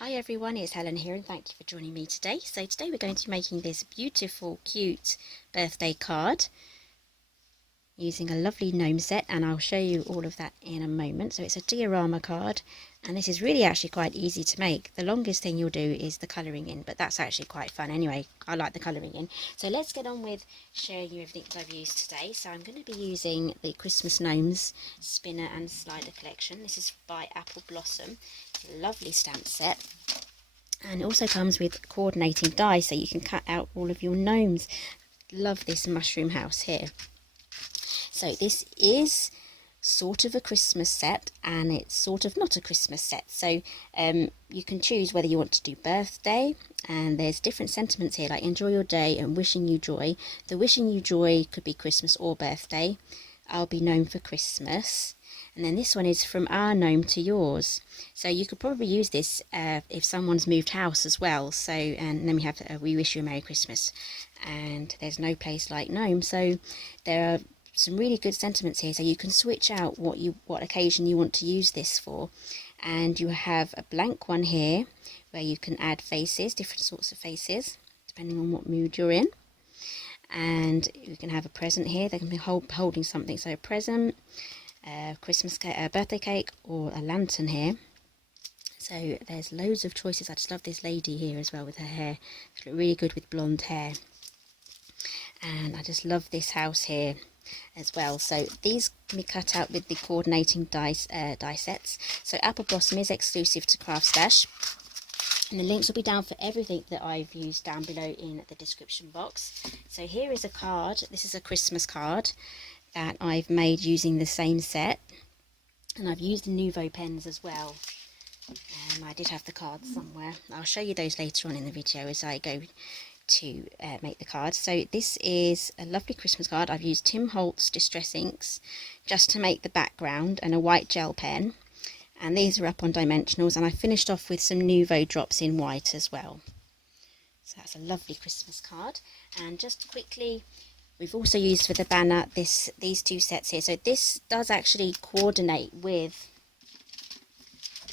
Hi everyone, it's Helen here and thank you for joining me today. So today we're going to be making this beautiful, cute birthday card using a lovely gnome set, and I'll show you all of that in a moment. So it's a diorama card, and this is really actually quite easy to make. The longest thing you'll do is the colouring in, but that's actually quite fun anyway. I like the colouring in. So let's get on with showing you everything that I've used today. So I'm going to be using the Christmas Gnomes Spinner and Slider collection. This is by Apple Blossom. It's a lovely stamp set. And it also comes with coordinating dies so you can cut out all of your gnomes. Love this mushroom house here. So this is sort of a Christmas set, and it's sort of not a Christmas set. So you can choose whether you want to do birthday, and there's different sentiments here like enjoy your day and wishing you joy. The wishing you joy could be Christmas or birthday. I'll be known for Christmas. And then this one is from our gnome to yours. So you could probably use this if someone's moved house as well. So, and then we have we wish you a Merry Christmas. And there's no place like gnome. So there are some really good sentiments here. So you can switch out what occasion you want to use this for. And you have a blank one here where you can add faces, different sorts of faces, depending on what mood you're in. And you can have a present here. They can be holding something. So a present, Christmas cake, birthday cake, or a lantern here. So there's loads of choices. I just love this lady here as well with her hair. She looks really good with blonde hair. And I just love this house here as well. So these can be cut out with the coordinating die sets. So Apple Blossom is exclusive to Craft Stash. And the links will be down for everything that I've used down below in the description box. So here is a card. This is a Christmas card that I've made using the same set, and I've used the Nuvo pens as well. I did have the cards somewhere. I'll show you those later on in the video as I go to make the card. So this is a lovely Christmas card. I've used Tim Holtz Distress Inks just to make the background and a white gel pen, and these are up on dimensionals, and I finished off with some Nuvo drops in white as well. So that's a lovely Christmas card. And just quickly, we've also used for the banner these two sets here. So this does actually coordinate with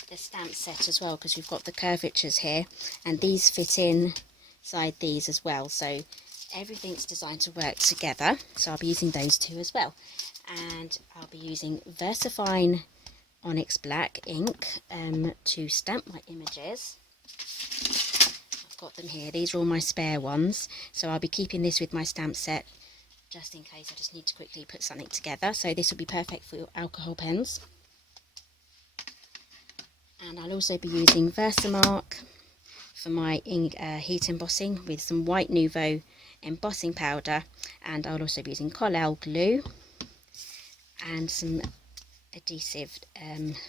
the stamp set as well, because we've got the curvatures here, and these fit inside these as well. So everything's designed to work together. So I'll be using those two as well. And I'll be using Versafine Onyx Black ink to stamp my images. I've got them here. These are all my spare ones. So I'll be keeping this with my stamp set, just in case I just need to quickly put something together. So this will be perfect for your alcohol pens. And I'll also be using Versamark for my heat embossing with some white Nuvo embossing powder. And I'll also be using Collel glue and some adhesive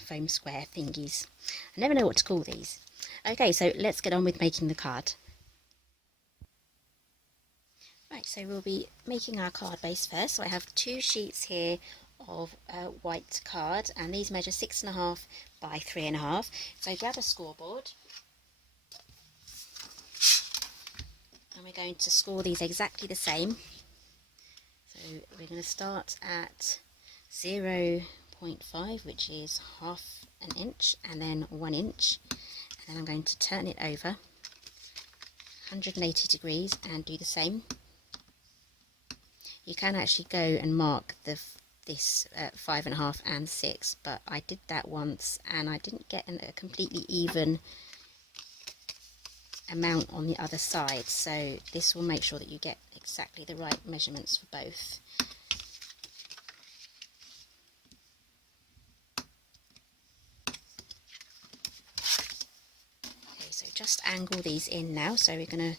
foam square thingies. I never know what to call these. Okay, so let's get on with making the card. Right, so we'll be making our card base first. So I have two sheets here of white card, and these measure 6.5 by 3.5. So grab a scoreboard, and we're going to score these exactly the same. So we're going to start at 0.5, which is half an inch, and then 1 inch, and then I'm going to turn it over 180 degrees and do the same. You can actually go and mark this 5.5 and 6, but I did that once and I didn't get a completely even amount on the other side. So this will make sure that you get exactly the right measurements for both. Okay, so just angle these in now. So we're going to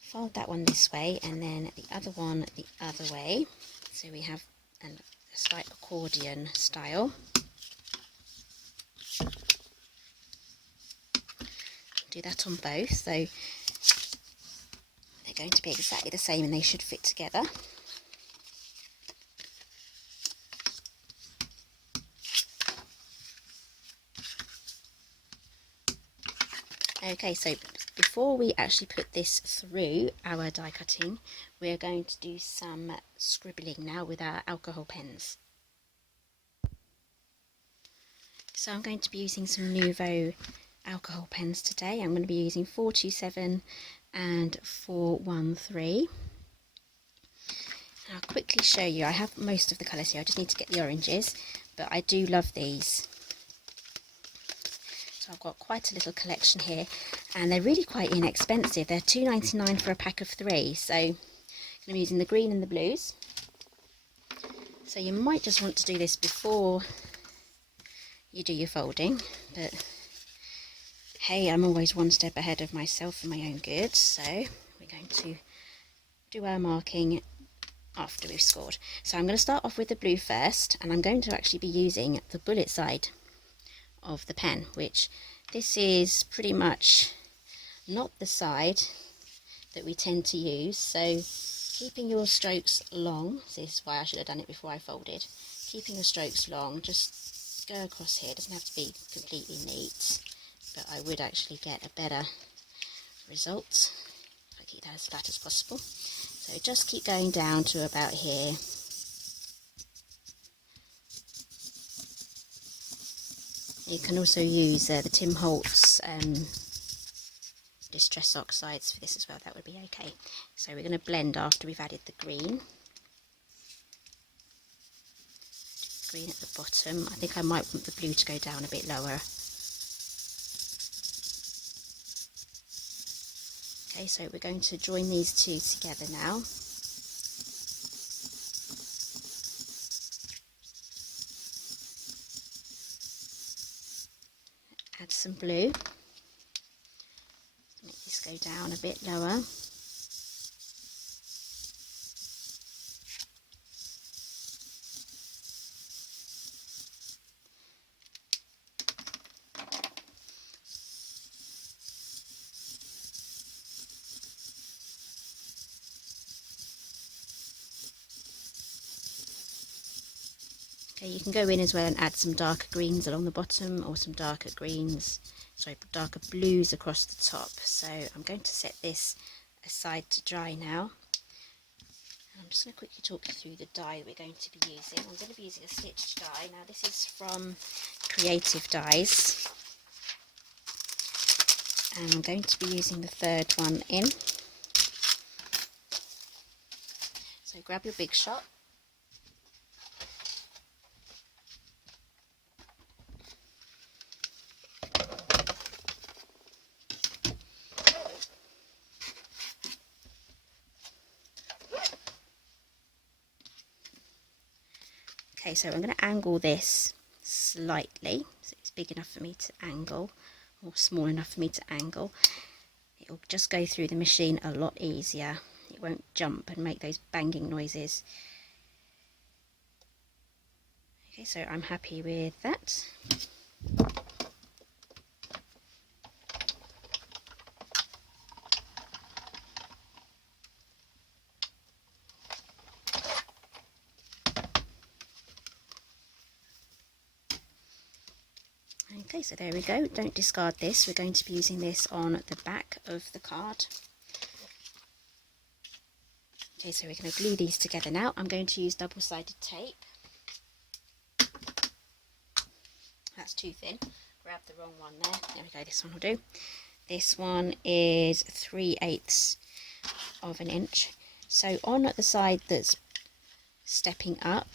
fold that one this way and then the other one the other way, so we have a slight accordion style. Do that on both, so they're going to be exactly the same and they should fit together. Okay, so before we actually put this through our die cutting, we're going to do some scribbling now with our alcohol pens. So I'm going to be using some Nuvo alcohol pens today. I'm going to be using 427 and 413. I'll quickly show you. I have most of the colours here, I just need to get the oranges, but I do love these. So I've got quite a little collection here, and they're really quite inexpensive. They're $2.99 for a pack of 3, so I'm using the green and the blues. So you might just want to do this before you do your folding, but hey, I'm always one step ahead of myself and my own good, so we're going to do our marking after we've scored. So I'm going to start off with the blue first, and I'm going to actually be using the bullet side of the pen, which this is pretty much not the side that we tend to use, so keeping your strokes long, this is why I should have done it before I folded, keeping your strokes long, just go across here. It doesn't have to be completely neat, but I would actually get a better result if I keep that as flat as possible. So just keep going down to about here. You can also use the Tim Holtz Distress Oxides for this as well, that would be okay. So we're going to blend after we've added the green. Green at the bottom. I think I might want the blue to go down a bit lower. Okay, so we're going to join these two together now. Add some blue. Make this go down a bit lower. Okay, you can go in as well and add some darker greens along the bottom, or some darker greens, sorry, darker blues across the top. So I'm going to set this aside to dry now. I'm just going to quickly talk you through the dye we're going to be using. I'm going to be using a stitch dye. Now this is from Creative Dyes, and I'm going to be using the third one in. So grab your big shot. Okay, so I'm going to angle this slightly, so it's big enough for me to angle, or small enough for me to angle. It'll just go through the machine a lot easier. It won't jump and make those banging noises. Okay, so I'm happy with that. Okay, so there we go. Don't discard this. We're going to be using this on the back of the card. Okay, so we're going to glue these together now. I'm going to use double-sided tape. That's too thin. Grab the wrong one there. There we go, this one will do. This one is 3/8 of an inch. So on the side that's stepping up,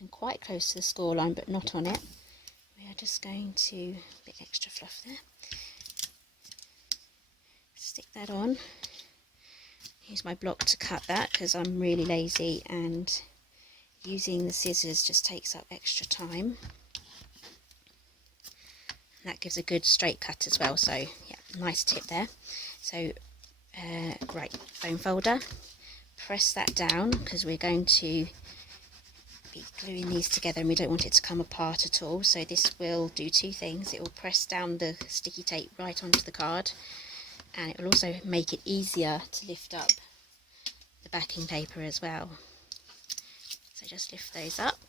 and quite close to the score line but not on it, we are just going to, a bit extra fluff there, stick that on. Use my block to cut that because I'm really lazy and using the scissors just takes up extra time. And that gives a good straight cut as well, so yeah, nice tip there. So right, foam folder, press that down because we're going to be gluing these together and we don't want it to come apart at all. So this will do two things. It will press down the sticky tape right onto the card, and it will also make it easier to lift up the backing paper as well. So just lift those up.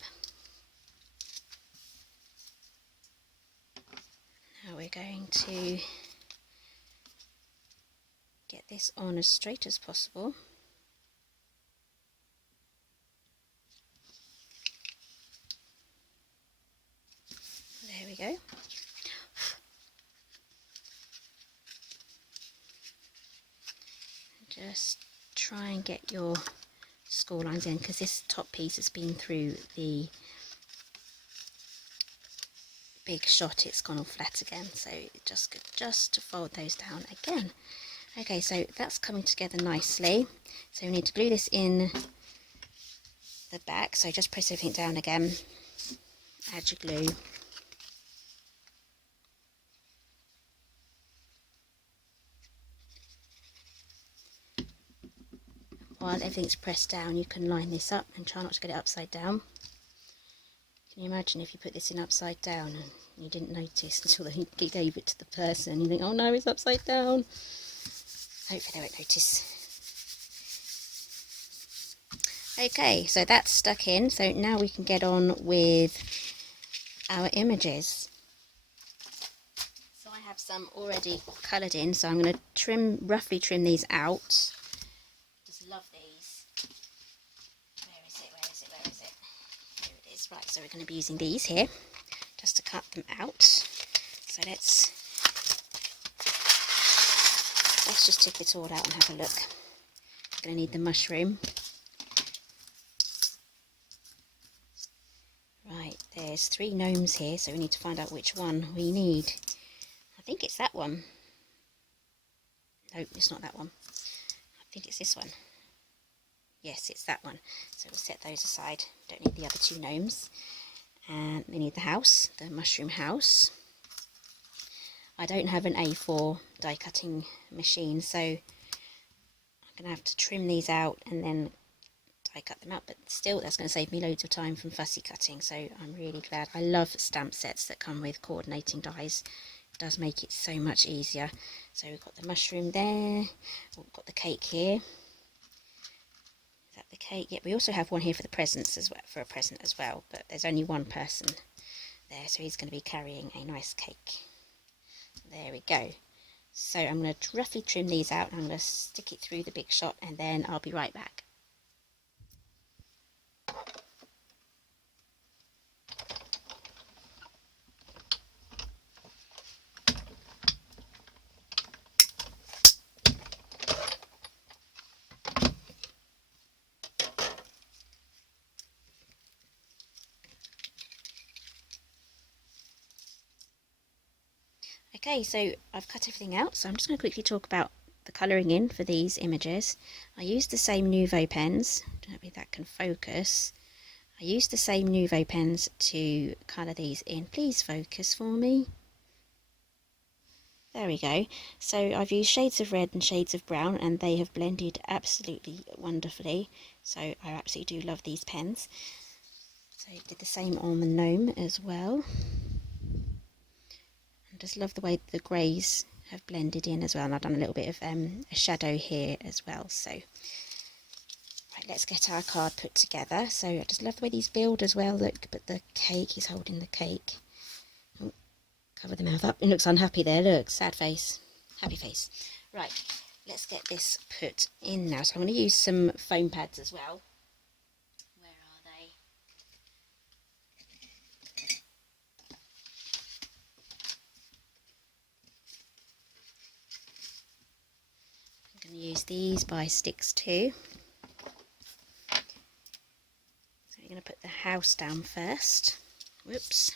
Now we're going to get this on as straight as possible. There we we go. Just try and get your score lines in, because this top piece has been through the big shot, it's gone all flat again, so just good just to fold those down again. Okay, so that's coming together nicely, so we need to glue this in the back, so just press everything down again, add your glue. While everything's pressed down, you can line this up and try not to get it upside down. Can you imagine if you put this in upside down and you didn't notice until you gave it to the person and you think, oh no, it's upside down. Hopefully they won't notice. Okay, so that's stuck in, so now we can get on with our images. So I have some already coloured in, so I'm going to roughly trim these out. Just love these. Where is it? There it is. Right, so we're going to be using these here just to cut them out. So let's just tip it all out and have a look. I'm going to need the mushroom. Right, there's 3 gnomes here, so we need to find out which one we need. I think it's that one. No, it's not that one. I think it's this one. Yes, it's that one. So we'll set those aside. Don't need the other 2 gnomes. And we need the house, the mushroom house. I don't have an A4 die cutting machine, so I'm going to have to trim these out and then die cut them out, but still that's going to save me loads of time from fussy cutting, so I'm really glad. I love stamp sets that come with coordinating dies. It does make it so much easier. So we've got the mushroom there, we've got the cake here. Is that the cake? Yeah, we also have one here for the presents as well, for a present as well, but there's only one person there, so he's going to be carrying a nice cake. There we go. So I'm going to roughly trim these out and I'm going to stick it through the big shot, and then I'll be right back. Okay, so I've cut everything out, so I'm just going to quickly talk about the colouring in for these images. I used the same Nuvo pens. Don't know if that can focus. I used the same Nuvo pens to colour these in. Please focus for me. There we go. So I've used shades of red and shades of brown, and they have blended absolutely wonderfully. So I absolutely do love these pens. So I did the same on the gnome as well. I just love the way the greys have blended in as well, and I've done a little bit of a shadow here as well. So right, let's get our card put together. So I just love the way these build as well. Look, but the cake, he's holding the cake. Oh, cover the mouth up. It looks unhappy there. Look, sad face, happy face. Right, let's get this put in now. So I'm going to use some foam pads as well. Where are they? I'm going to use these by sticks too. So we're going to put the house down first. Whoops.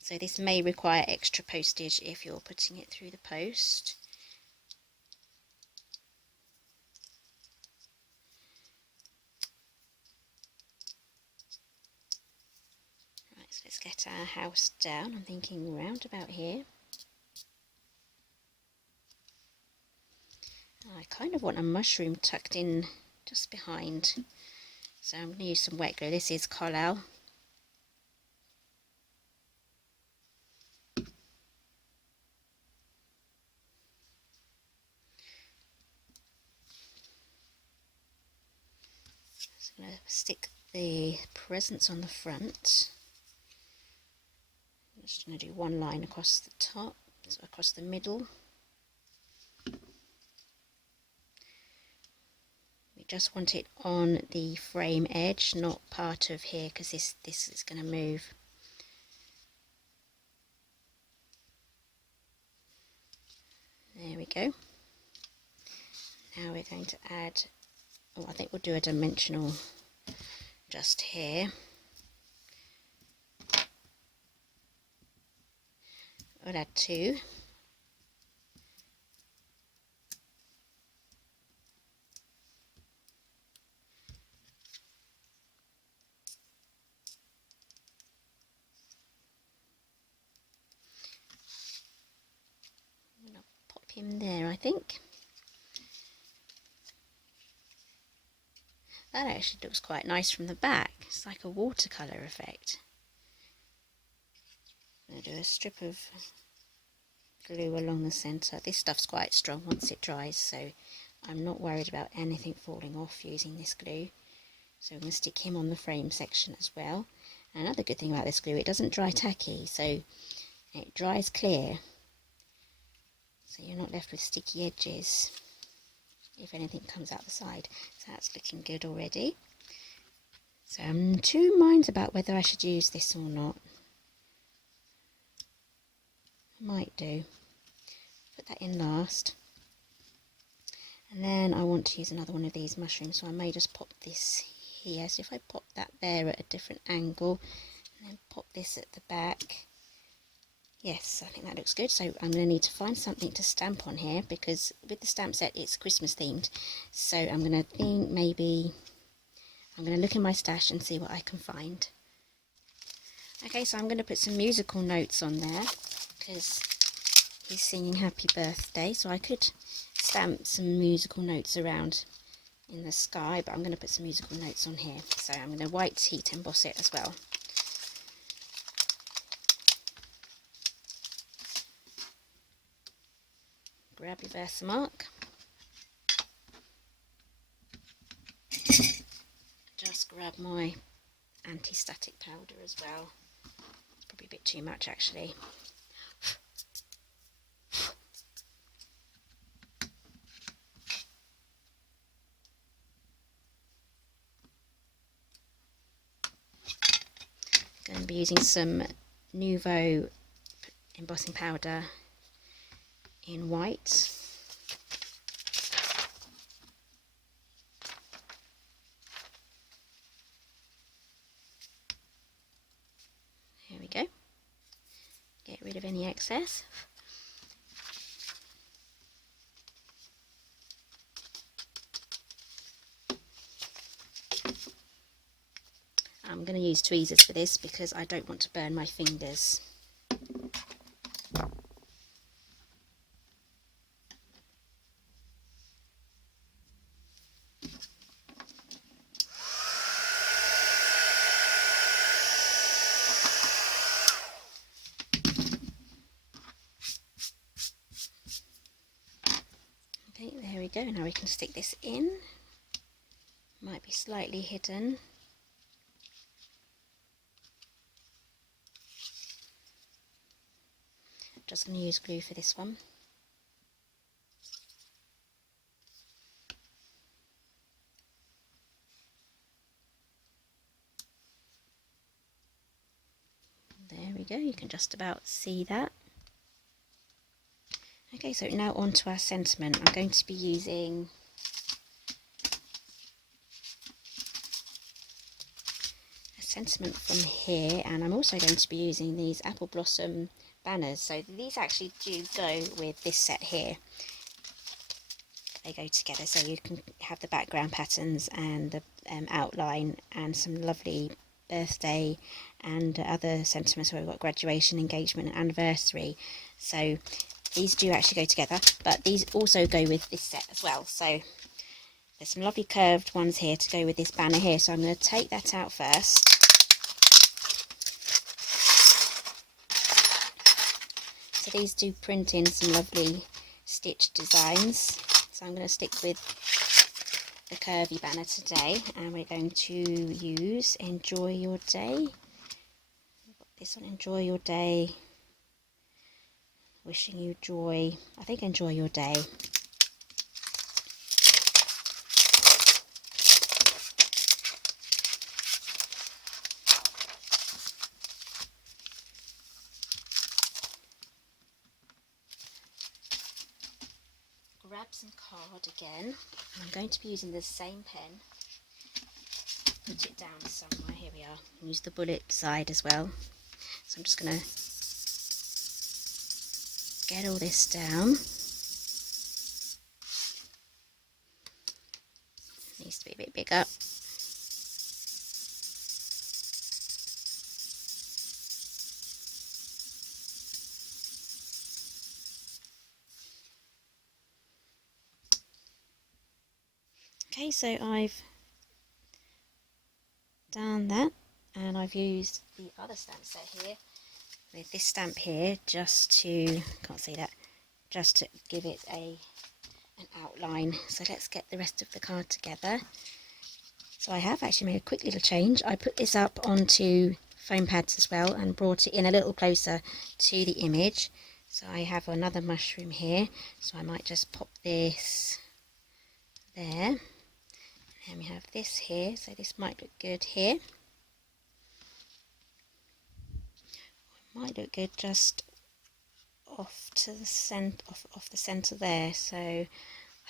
So this may require extra postage if you're putting it through the post. Right, so let's get our house down. I'm thinking round about here. I kind of want a mushroom tucked in just behind. So I'm going to use some wet glue. This is Collal. So I'm going to stick the presents on the front. I'm just going to do one line across the top, so across the middle. just want it on the frame edge, not part of here, because this is going to move. There we go. Now we're going to add, oh, I think we'll do a dimensional just here. I'll add 2. I'm going to pop him there, I think. That actually looks quite nice from the back. It's like a watercolour effect. I'm going to do a strip of glue along the centre. This stuff's quite strong once it dries, so I'm not worried about anything falling off using this glue. So I'm going to stick him on the frame section as well. And another good thing about this glue, it doesn't dry tacky, so it dries clear. So you're not left with sticky edges if anything comes out the side. So that's looking good already. So I'm in 2 minds about whether I should use this or not. I might do. Put that in last. And then I want to use another one of these mushrooms, so I may just pop this here. So if I pop that there at a different angle, and then pop this at the back. Yes, I think that looks good. So I'm going to need to find something to stamp on here, because with the stamp set it's Christmas themed. So I'm going to think maybe I'm going to look in my stash and see what I can find. Okay, so I'm going to put some musical notes on there because he's singing happy birthday. So I could stamp some musical notes around in the sky, but I'm going to put some musical notes on here. So I'm going to white heat emboss it as well. Grab your Versamark. Just grab my anti-static powder as well. It's probably a bit too much actually. Going to be using some Nuvo embossing powder in white. Here we go. Get rid of any excess. I'm going to use tweezers for this because I don't want to burn my fingers. Okay, there we go. Now we can stick this in. Might be slightly hidden. Just going to use glue for this one. There we go, you can just about see that. Okay, so now on to our sentiment. I'm going to be using a sentiment from here, and I'm also going to be using these apple blossom banners. So these actually do go with this set here. They go together, so you can have the background patterns and the outline and some lovely birthday and other sentiments. So we've got graduation, engagement and anniversary. So these do actually go together, but these also go with this set as well. So there's some lovely curved ones here to go with this banner here. So I'm going to take that out first. So these do print in some lovely stitched designs. So I'm going to stick with the curvy banner today, and we're going to use Enjoy Your Day. We've got this one, Enjoy Your Day. Wishing you joy. I think Enjoy Your Day. grab some card again, and I'm going to be using the same pen. Put it down somewhere. Here we are. Use the bullet side as well. So I'm just going to get all this down. Needs to be a bit bigger. Okay, so I've done that, and I've used the other stamp set here with this stamp here just to, can't see that, just to give it an outline. So let's get the rest of the card together. So I have actually made a quick little change. I put this up onto foam pads as well and brought it in a little closer to the image. So I have another mushroom here, so I might just pop this there. And we have this here, so this might look good here. It might look good just off to the off the centre there. So I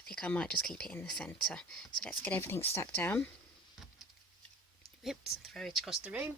think I might just keep it in the centre. So let's get everything stuck down. Whoops, throw it across the room.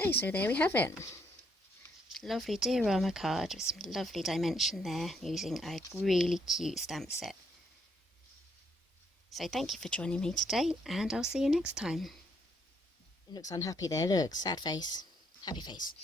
Okay, so there we have it. Lovely diorama card with some lovely dimension there using a really cute stamp set. So thank you for joining me today, and I'll see you next time. It looks unhappy there, look, sad face, happy face.